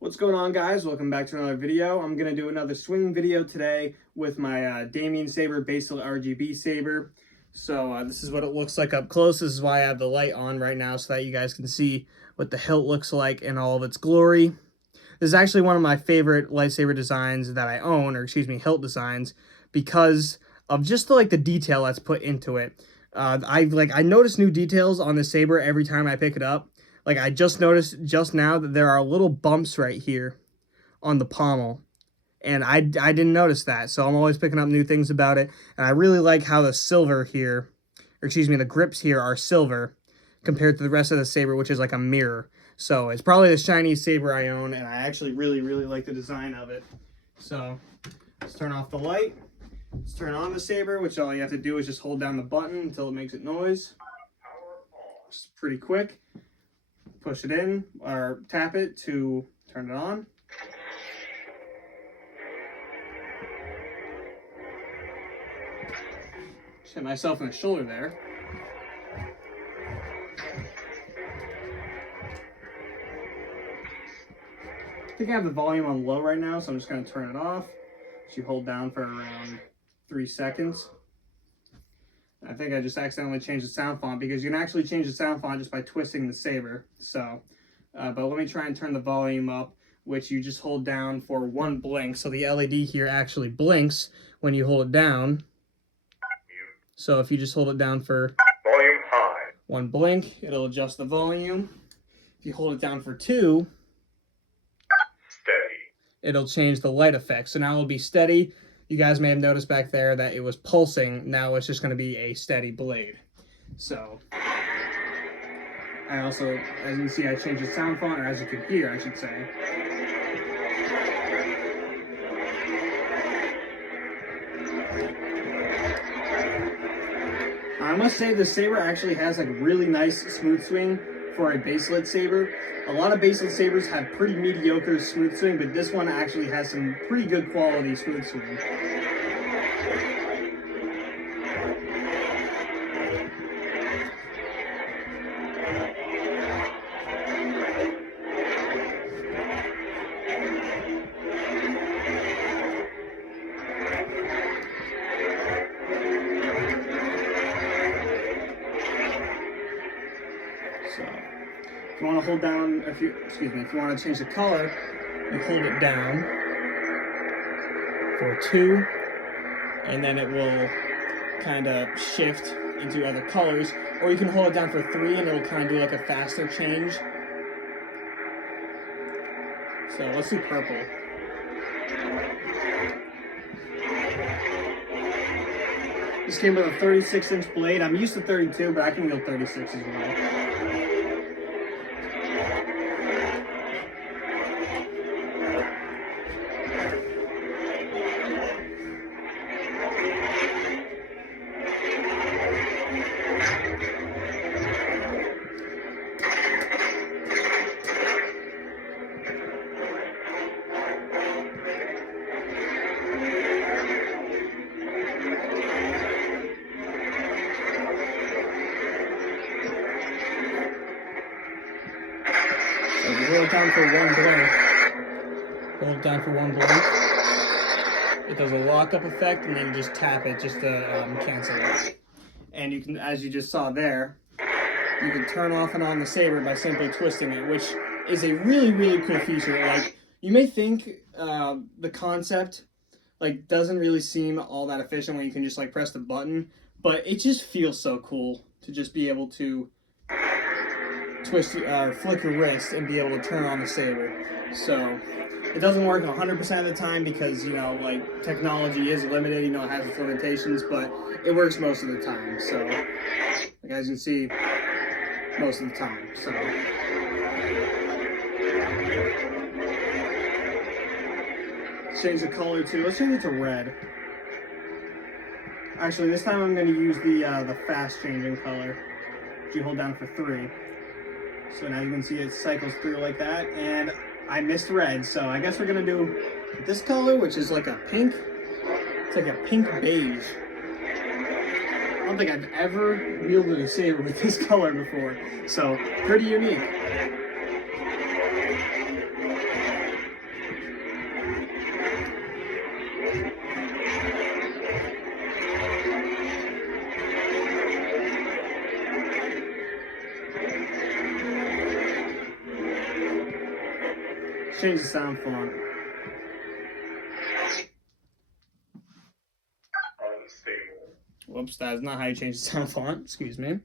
What's going on, guys? Welcome back to another video. I'm going to do another swing video today with my Damiensaber Basil RGB saber. So this is what it looks like up close. This is why I have the light on right now so that you guys can see what the hilt looks like in all of its glory. This is actually one of my favorite lightsaber designs that I own, or excuse me, hilt designs, because of just the detail that's put into it. I notice new details on the saber every time I pick it up. Like, I just noticed just now that there are little bumps right here on the pommel. And I didn't notice that. So I'm always picking up new things about it. And I really like how the silver here, or excuse me, the grips here are silver compared to the rest of the saber, which is like a mirror. So it's probably the shiniest saber I own. And I actually really like the design of it. So let's turn off the light. Let's turn on the saber, which all you have to do is just hold down the button until it makes a noise. It's pretty quick. Push it in or tap it to turn it on. Just hit myself in the shoulder there. I think I have the volume on low right now, so I'm just going to turn it off. So you hold down for around 3 seconds. I think I just accidentally changed the sound font, because you can actually change the sound font just by twisting the saber. So, but let me try and turn the volume up, which you just hold down for 1 blink. So the LED here actually blinks when you hold it down. So if you just hold it down for volume high, 1 blink, it'll adjust the volume. If you hold it down for 2, steady, it'll change the light effect. So now it'll be steady. You guys may have noticed back there that it was pulsing. Now it's just going to be a steady blade. So I also, as you can see, I changed the sound font, or as you can hear, I should say. I must say the saber actually has like really nice smooth swing for a baselit saber. A lot of baselit sabers have pretty mediocre smooth swing, but this one actually has some pretty good quality smooth swing. So, if you want to hold down, if you want to change the color, you hold it down for 2, and then it will kind of shift into other colors. Or you can hold it down for 3, and it'll kind of do like a faster change. So let's do purple. This came with a 36-inch blade. I'm used to 32, but I can go 36 as well. So if you hold it down for 1 blink, it does a lock-up effect, and then you just tap it just to cancel it. And you can, as you just saw there, you can turn off and on the saber by simply twisting it, which is a really cool feature. Like, you may think the concept doesn't really seem all that efficient when you can just press the button, but it just feels so cool to just be able to twist or flick your wrist and be able to turn on the saber. So it doesn't work 100% of the time because, technology is limited, it has its limitations, but it works most of the time. So, as you can see, most of the time. So let's change the color too. Let's change it to red. Actually, this time I'm going to use the fast changing color, which you hold down for 3. So now you can see it cycles through like that, and I missed red, so I guess we're gonna do this color, which is like a pink. It's like a pink beige. I don't think I've ever wielded a saber with this color before, so pretty unique. change the sound font. Unstable. Whoops, that is not how you change the sound font. Excuse me.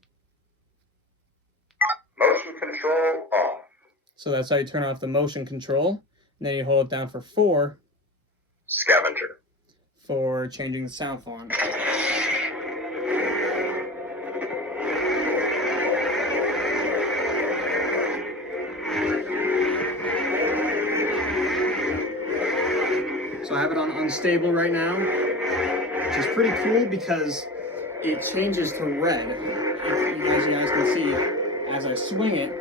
Motion control off. So that's how you turn off the motion control. And then you hold it down for 4 Scavenger. for changing the sound font. So I have it on unstable right now, which is pretty cool because it changes to red, as you guys can see, as I swing it,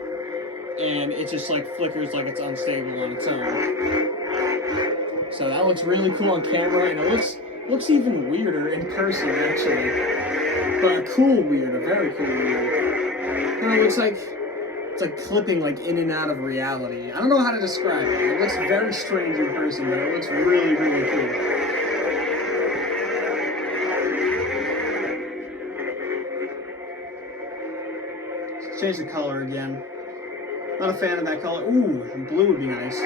and it just like flickers like it's unstable on its own. So that looks really cool on camera, and it looks even weirder in person actually, but a cool weird, a very cool weird. Kind of looks like it's like clipping like in and out of reality. I don't know how to describe it. It looks very strange in person, but it looks really, really cool. Let's change the color again. Not a fan of that color. Ooh, blue would be nice.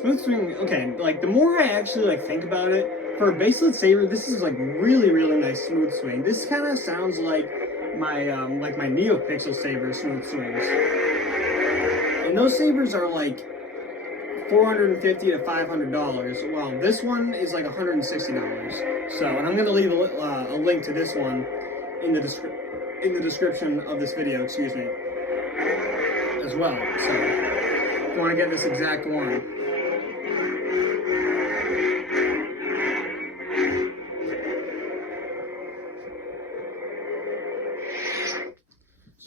Smooth swing, okay, like the more I actually like think about it, for a baselit saber, this is like really, really nice smooth swing. This kind of sounds like my NeoPixel saber smooth swings. And those sabers are like $450 to $500. Well, this one is like $160. So, and I'm gonna leave a link to this one in the description of this video, excuse me, as well. So, if you want to get this exact one.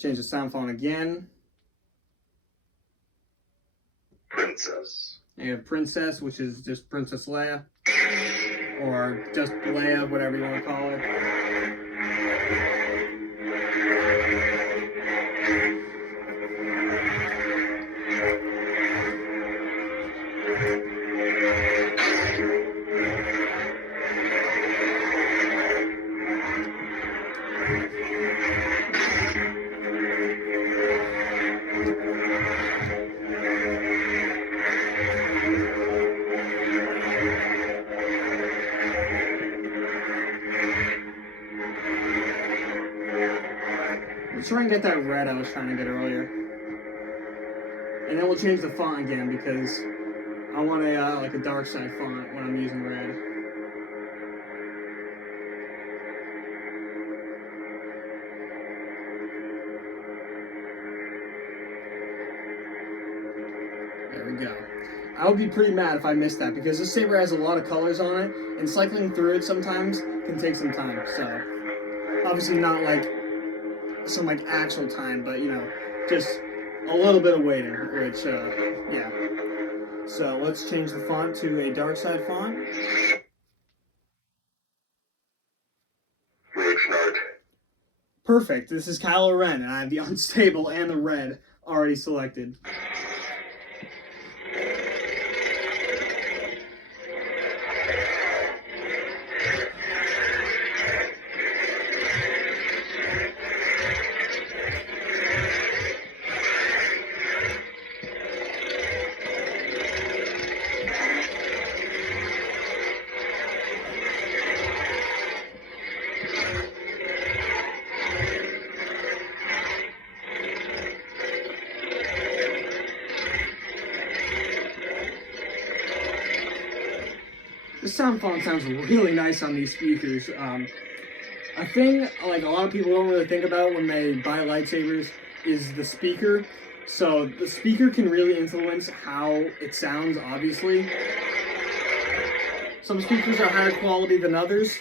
Change the sound font again. Princess. And you have Princess, which is just Princess Leia. Or just Leia, whatever you want to call her. Let's try and get that red I was trying to get earlier. And then we'll change the font again because I want like a dark side font when I'm using red. There we go. I would be pretty mad if I missed that because this saber has a lot of colors on it, and cycling through it sometimes can take some time. So obviously not like some like actual time, but you know, just a little bit of waiting, which yeah. So let's change the font to a dark side font. Perfect. This is Kylo Ren, and I have the unstable and the red already selected. This sound font sounds really nice on these speakers. A thing like a lot of people don't really think about when they buy lightsabers is the speaker. So the speaker can really influence how it sounds, obviously. Some speakers are higher quality than others,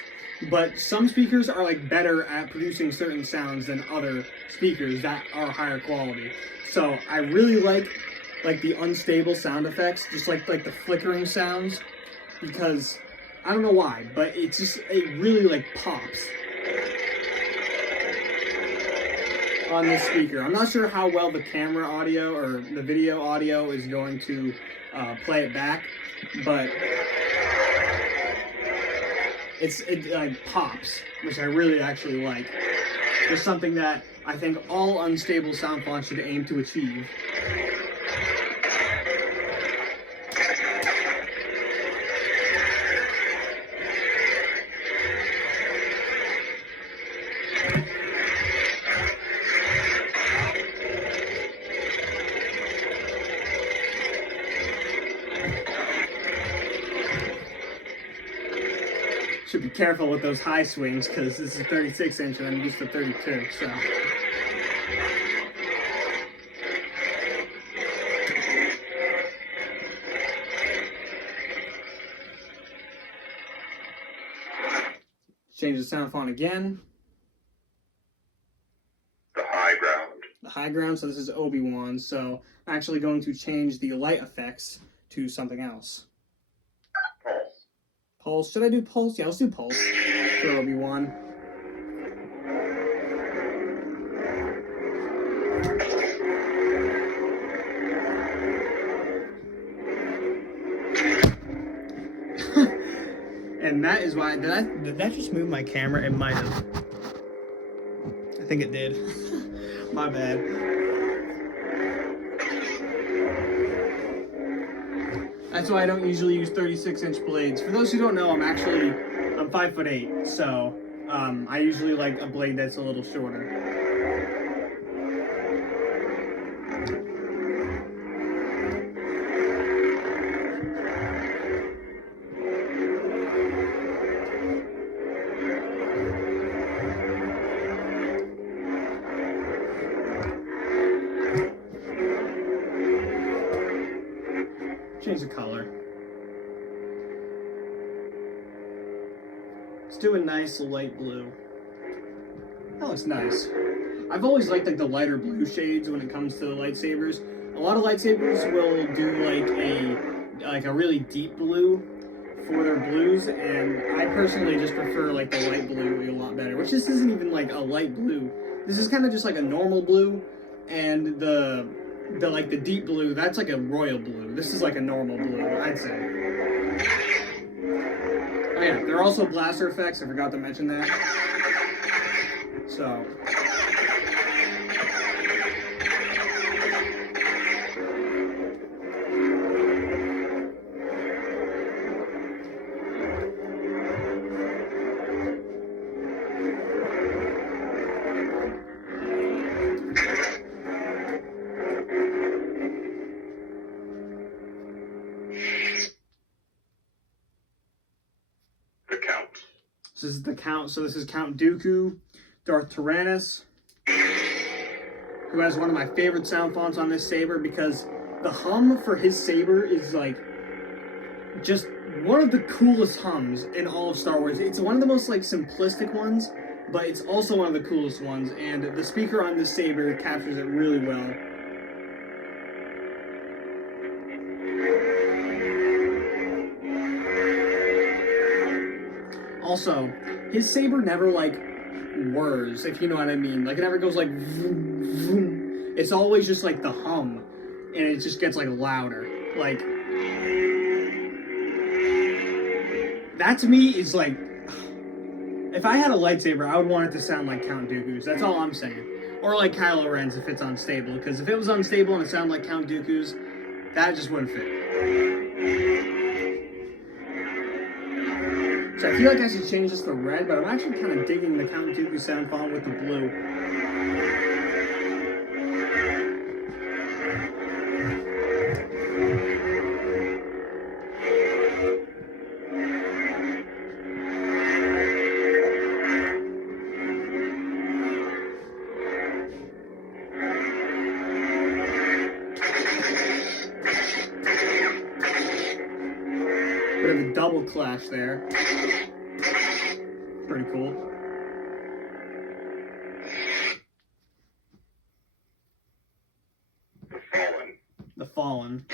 but some speakers are like better at producing certain sounds than other speakers that are higher quality. So I really like the unstable sound effects, just like the flickering sounds, because I don't know why, but it really like pops on this speaker. I'm not sure how well the camera audio or the video audio is going to play it back, but it like pops, which I really actually like. It's something that I think all unstable sound fonts should aim to achieve. Should be careful with those high swings because this is 36 inch and I'm used to 32, so. Change the sound font again. The high ground. The high ground, so this is Obi-Wan, so I'm actually going to change the light effects to something else. Pulse. Pulse, should I do pulse? Yeah, let's do pulse for Obi-Wan. And that is why, did that just move my camera? It might have. I think it did. My bad. That's why I don't usually use 36-inch blades. For those who don't know, I'm 5'8", so I usually like a blade that's a little shorter. Change the color. Let's do a nice light blue. That looks nice. I've always liked like the lighter blue shades when it comes to the lightsabers. A lot of lightsabers will do like a really deep blue for their blues, and I personally just prefer like the light blue a lot better. Which this isn't even like a light blue. This is kind of just like a normal blue, and the deep blue, that's like a royal blue. This is like a normal blue, I'd say. Oh yeah, there are also blaster effects, I forgot to mention that. So. This is the Count, so this is Count Dooku, Darth Tyrannus, who has one of my favorite sound fonts on this saber because the hum for his saber is like just one of the coolest hums in all of Star Wars. It's one of the most like simplistic ones, but it's also one of the coolest ones, and the speaker on this saber captures it really well. Also, his saber never, like, whirs, if you know what I mean. Like, it never goes, like, vroom, vroom. It's always just, like, the hum. And it just gets, like, louder. Like, that to me is, like, if I had a lightsaber, I would want it to sound like Count Dooku's. That's all I'm saying. Or like Kylo Ren's if it's unstable. Because if it was unstable and it sounded like Count Dooku's, that just wouldn't fit. So I feel like I should change this to red, but I'm actually kind of digging the Count Dooku sound font with the blue. Bit of a double clash there. Pretty cool. The Fallen.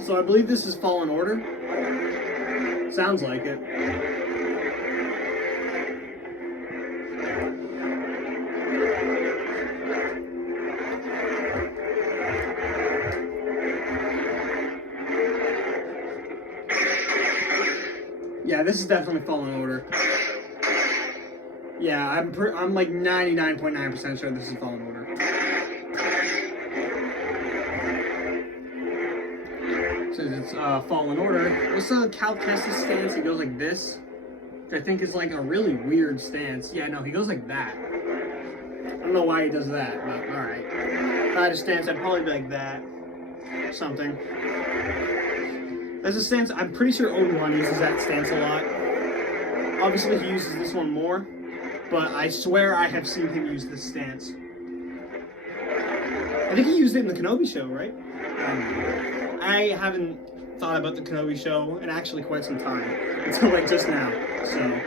So I believe this is Fallen Order. Sounds like it. Yeah, this is definitely Fallen Order. Yeah, I'm like 99.9% sure this is Fallen Order. Since it's Fallen Order. What's Cal Kestis stance? He goes like this, which I think is like a really weird stance. Yeah, no, he goes like that. I don't know why he does that, but alright. If I had a stance, I'd probably be like that. Something. That's a stance, I'm pretty sure Obi-Wan uses that stance a lot. Obviously he uses this one more, but I swear I have seen him use this stance. I think he used it in the Kenobi show, right? I haven't thought about the Kenobi show in actually quite some time, until like just now, so.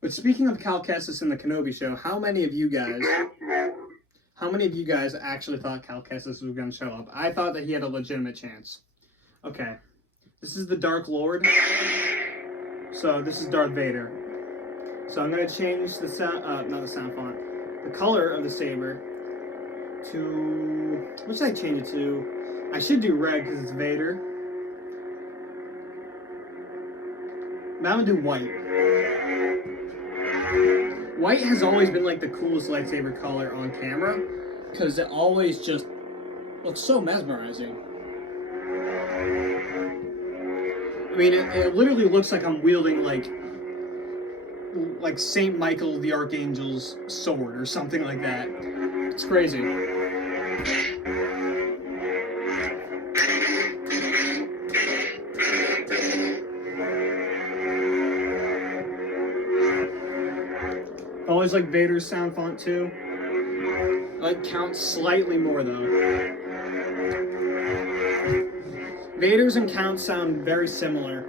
But speaking of Cal Kestis in the Kenobi show, how many of you guys actually thought Cal Kestis was going to show up? I thought that he had a legitimate chance. Okay. This is the Dark Lord. So this is Darth Vader. So I'm going to change the sound, not the sound font, the color of the saber to, what should I change it to? I should do red because it's Vader. But I'm going to do white. White has always been like the coolest lightsaber color on camera because it always just looks so mesmerizing. I mean, it literally looks like I'm wielding like Saint Michael the Archangel's sword or something like that. It's crazy. Always like Vader's sound font too. I like Count slightly more though. Vader's and Count sound very similar.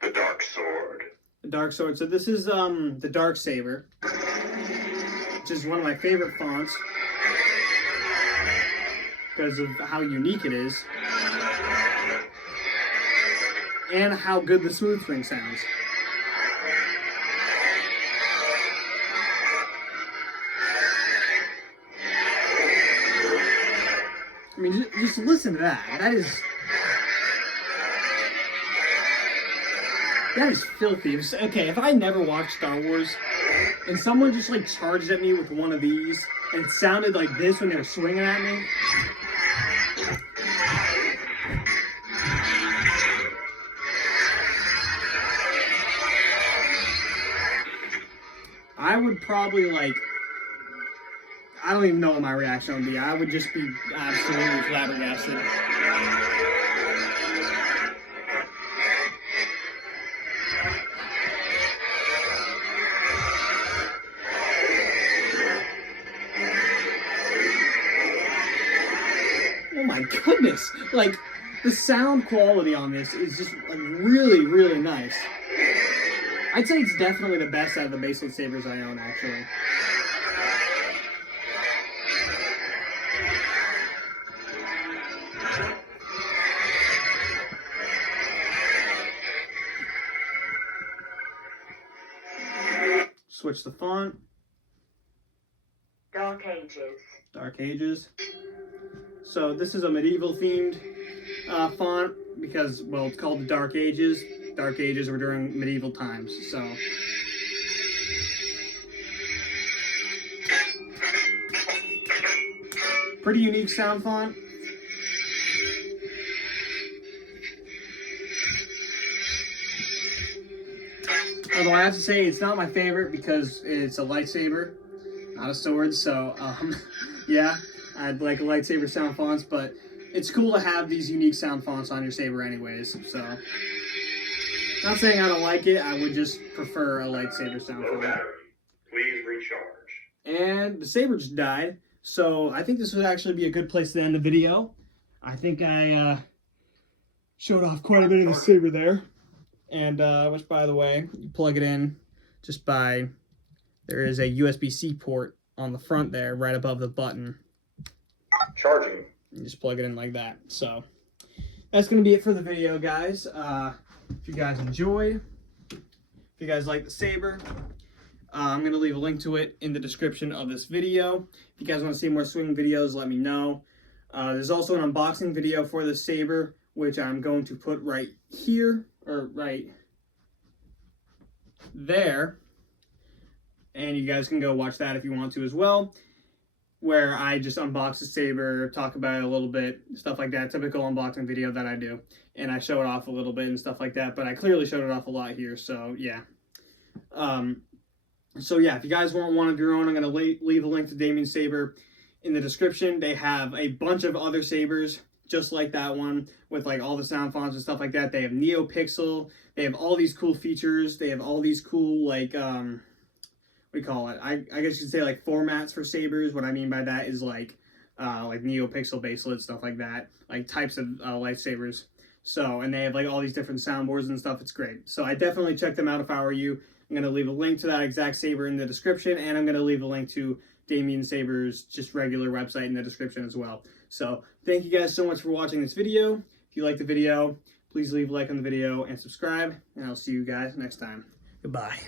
The Dark Sword. The Dark Sword. So this is the Darksaber, which is one of my favorite fonts because of how unique it is. And how good the smooth swing sounds. I mean, just listen to that. That is filthy. Okay, if I never watched Star Wars and someone just like charged at me with one of these and it sounded like this when they were swinging at me, I would probably like, I don't even know what my reaction would be. I would just be absolutely flabbergasted. Oh my goodness. Like, the sound quality on this is just like really, really nice. I'd say it's definitely the best out of the base lightsabers I own, actually. Switch the font. Dark Ages. Dark Ages. So this is a medieval themed font because, well, it's called the Dark Ages. Dark Ages were during medieval times, so. Pretty unique sound font. Although I have to say it's not my favorite because it's a lightsaber, not a sword, so yeah, I'd like a lightsaber sound fonts, but it's cool to have these unique sound fonts on your saber anyways, so. Not saying I don't like it, I would just prefer a lightsaber sound font. Please recharge. And the saber just died, so I think this would actually be a good place to end the video. I think I showed off quite a bit of the saber there. And which, by the way, you plug it in just by, there is a USB-C port on the front there, right above the button. Charging. You just plug it in like that. So that's going to be it for the video, guys. If you guys enjoyed, if you guys like the saber, I'm going to leave a link to it in the description of this video. If you guys want to see more swing videos, let me know. There's also an unboxing video for the saber, which I'm going to put right here, or right there. And you guys can go watch that if you want to as well, where I just unbox the saber, talk about it a little bit, stuff like that. Typical unboxing video that I do. And I show it off a little bit and stuff like that, but I clearly showed it off a lot here, so yeah. So yeah, if you guys want one of your own, I'm going to leave a link to Damiensaber in the description. They have a bunch of other sabers just like that one with like all the sound fonts and stuff like that. They have NeoPixel. They have all these cool features. They have all these cool like what do you call it? I guess you could say like formats for sabers. What I mean by that is like NeoPixel baselets, stuff like that, like types of lightsabers. So, and they have like all these different soundboards and stuff. It's great. So I definitely check them out if I were you. I'm going to leave a link to that exact saber in the description, and I'm going to leave a link to Damiensaber's just regular website in the description as well. So thank you guys so much for watching this video. If you liked the video, please leave a like on the video and subscribe, and I'll see you guys next time. Goodbye.